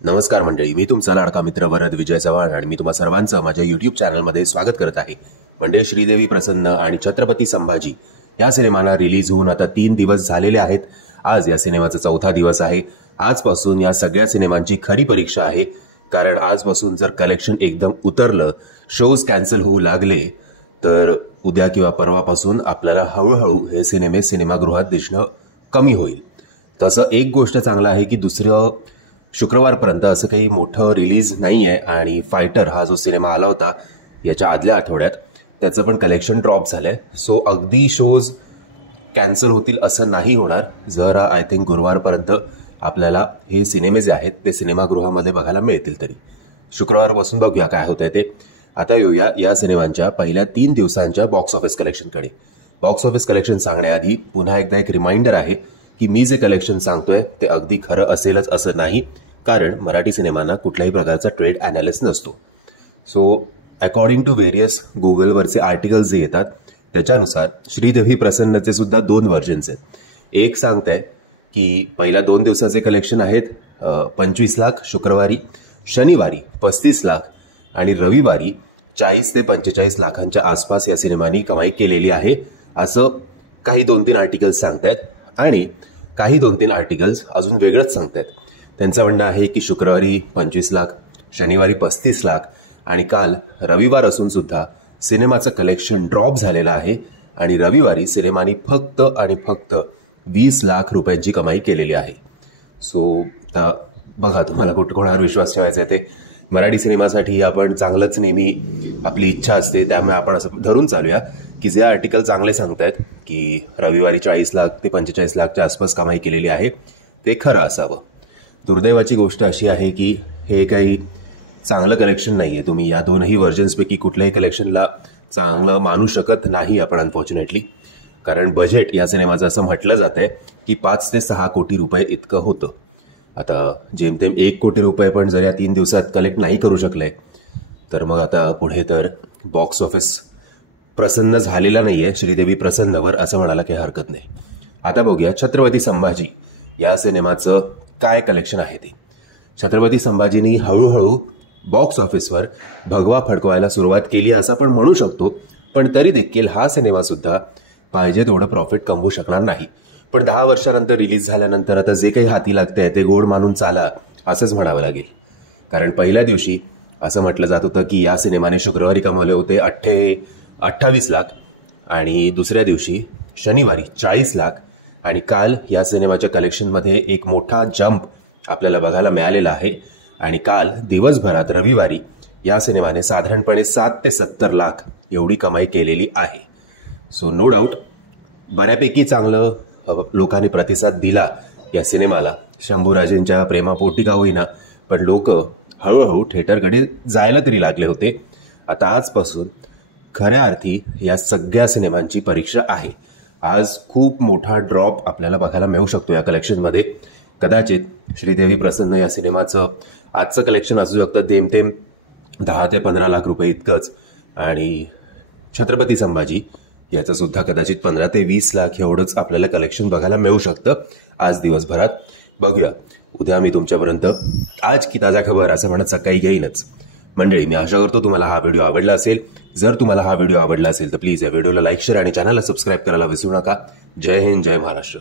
नमस्कार मंडळी, मी तुमचा लाडका मित्र वरद विजय चव्हाण आणि मी तुम्हा सर्वांचं माझ्या युट्यूब चॅनलमध्ये स्वागत करत आहे. म्हणजे श्रीदेवी प्रसन्न आणि छत्रपती संभाजी या सिनेमाला रिलीज होऊन आता 3 दिवस झालेले आहेत. आज या सिनेमाचा 4था दिवस आहे. आजपासून या सगळ्या सिनेमांची खरी परीक्षा आहे, कारण आजपासून जर कलेक्शन एकदम उतरलं, शोज कॅन्सल होऊ लागले, तर उद्या किंवा परवापासून आपल्याला हळूहळू हे सिनेमे सिनेमागृहात दिसणं कमी होईल. तसं एक गोष्ट चांगलं आहे की दुसरं शुक्रवारपर्यंत असं काही मोठं रिलीज नाही आहे आणि फायटर हा जो सिनेमा आला होता याच्या आदल्या आठवड्यात त्याचं पण कलेक्शन ड्रॉप झालं आहे. सो अगदी शोज कॅन्सल होतील असं नाही होणार. जर आय थिंक गुरुवारपर्यंत आपल्याला हे सिनेमे जे आहेत ते सिनेमागृहामध्ये बघायला मिळतील. तरी शुक्रवारपासून बघूया काय होतंय ते. आता येऊया या सिनेमांच्या पहिल्या 3 दिवसांच्या बॉक्स ऑफिस कलेक्शनकडे. बॉक्स ऑफिस कलेक्शन सांगण्याआधी पुन्हा एकदा एक रिमाइंडर आहे की मी जे कलेक्शन सांगतोय ते अगदी खरं असेलच असं नाही, कारण मराठी सिनेमांना कुठल्याही प्रकारचा ट्रेड ॲनालिस्ट नसतो. सो अकॉर्डिंग टू व्हेरियस गुगलवरचे आर्टिकल्स जे येतात त्याच्यानुसार श्रीदेवी प्रसन्नचे सुद्धा 2 व्हर्जन्स आहेत. एक सांगताय की पहिल्या 2 दिवसाचे कलेक्शन आहेत 25 लाख शुक्रवारी, शनिवारी 35 लाख आणि रविवारी 40 ते 45 लाखांच्या आसपास या सिनेमांनी कमाई केलेली आहे, असं काही 2-3 आर्टिकल्स सांगतायत. आणि काही 2-3 आर्टिकल्स अजून वेगळंच सांगतायत. त्यांचं म्हणणं आहे की शुक्रवारी 25 लाख, शनिवारी 35 लाख आणि काल रविवार असून सुद्धा सिनेमाचं कलेक्शन ड्रॉप झालेलं आहे आणि रविवारी सिनेमानी फक्त आणि फक्त 20 लाख रुपयांची कमाई केलेली आहे. सो बघा, तुम्हाला कोणावर विश्वास ठेवायचा आहे ते. मराठी सिनेमासाठी आपण चांगलंच नेहमी आपली इच्छा असते, त्यामुळे आपण असं धरून चालूया की जे आर्टिकल चांगले सांगतायत की रविवारी 40 लाख ते 45 लाखच्या आसपास कमाई केलेली आहे ते खरं असावं. दुर्दैवाची गोष्ट अशी आहे की हे काही चांगलं कलेक्शन नाही आहे. तुम्ही या 2ही व्हर्जन्सपैकी कुठल्याही कलेक्शनला चांगलं मानू शकत नाही आपण अनफॉर्च्युनेटली, कारण बजेट या सिनेमाचं असं म्हटलं जात आहे की 5 ते 6 कोटी रुपये इतकं होतं. आता जेमतेम 1 कोटी रुपये पण जर या 3 दिवसात कलेक्ट नाही करू शकले तर मग आता पुढे तर बॉक्स ऑफिस प्रसन्न झालेला नाहीये श्रीदेवी प्रसन्नवर, असं म्हणायला काही हरकत नाही. आता बघूया छत्रपती संभाजी या सिनेमाचं काय कलेक्शन आहे ते. छत्रपती संभाजीनी हळूहळू बॉक्स ऑफिसवर भगवा फडकवायला सुरुवात केली असं आपण म्हणू शकतो, पण तरी देखील हा सिनेमा सुद्धा पाहिजे तेवढं प्रॉफिट कमवू शकणार नाही. पण 10 वर्षानंतर रिलीज झाल्यानंतर आता जे काही हाती लागतंय ते गोड मानून चाला असंच म्हणावं लागेल. कारण पहिल्या दिवशी असं म्हटलं जात होतं की या सिनेमाने शुक्रवारी कमावले होते 28 लाख आणि दुसऱ्या दिवशी शनिवारी 40 लाख आणि काल या सिनेमाच्या कलेक्शनमध्ये एक मोठा जंप आपल्याला बघायला मिळालेला आहे. आणि काल दिवसभरात रविवारी या सिनेमाने साधारणपणे 7 ते 70 लाख एवढी कमाई केलेली आहे. सो नो डाऊट बऱ्यापैकी चांगलं लोकांनी प्रतिसाद दिला या सिनेमाला. शंभूराजेंच्या प्रेमापोटी का होईना, पण लोक हळूहळू थिएटरकडे जायला तरी लागले होते. आता आजपासून खऱ्या अर्थी या सगळ्या सिनेमांची परीक्षा आहे. आज खूप मोठा ड्रॉप आपल्याला बघायला मिळू शकतो या कलेक्शनमध्ये. कदाचित श्रीदेवी प्रसन्न या सिनेमाचं आजचं कलेक्शन असू शकतं जेमतेम 10 ते 15 लाख रुपये इतकंच, आणि छत्रपती संभाजी याचं सुद्धा कदाचित 15 ते 20 लाख एवढंच आपल्याला कलेक्शन बघायला मिळू शकतं आज दिवसभरात. बघूया, उद्या मी तुमच्यापर्यंत आज की ताजा खबर असं म्हणत सकाळी घेईनच. मंडळी, मी आशा करतो तुम्हाला हा व्हिडिओ आवडला असेल. जर तुम्हाला हा व्हिडिओ आवडला असेल तर प्लीज या व्हिडिओला लाईक, शेअर आणि चॅनलला सबस्क्राईब करायला विसरू नका. जय हिंद, जय महाराष्ट्र.